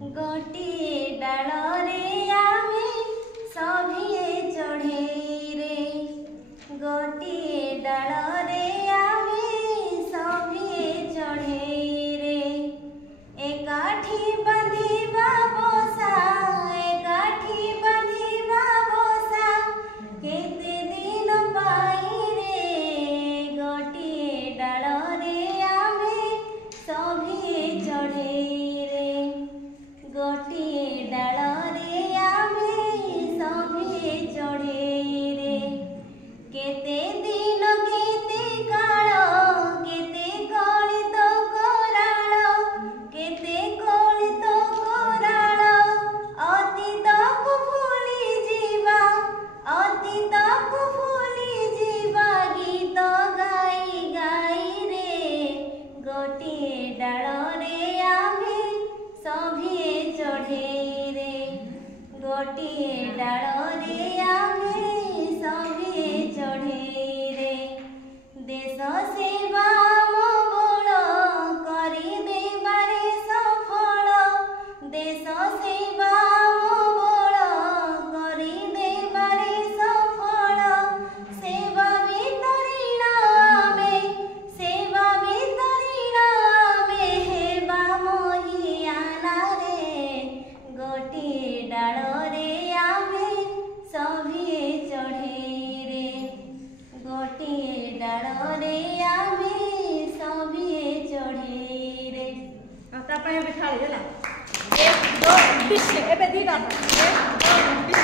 गोटे डाल रे आमे सभिए चढ़े रे गोटे डाल रे आमे सभिए चढ़े रे एकाठी बांधिबा बसा एकाठी बांधिबा बसा केते दिन पाई रे गोटे डाल रे आमे सभिए चढ़े गोटे डाल रे आमे सभिए चढ़े रे केते दिन केते काल केते कलित कराल केते कलित कराल अतीतकु भूली जीवा अतीतकु भूली जीवा गीत गाई गाई रे गोटे डाल रे आमे सभिए चढ़े रे गोटे डाल रे आमे सभिए चढ़े रे देश सेवा मोबल करी देबारे सफल देश सेवा मोबल करी देबारे सफल सेवा वितरीण आमे सेवा वितरीण आमे हेबा महियाना रे गोटे डाल रे आमे सभिए चढ़े रे गोटे डाल रे आमे सभिए चढ़े रे तापाय बिठाली होला 1 2 20 एबे 2 टा 1 2 20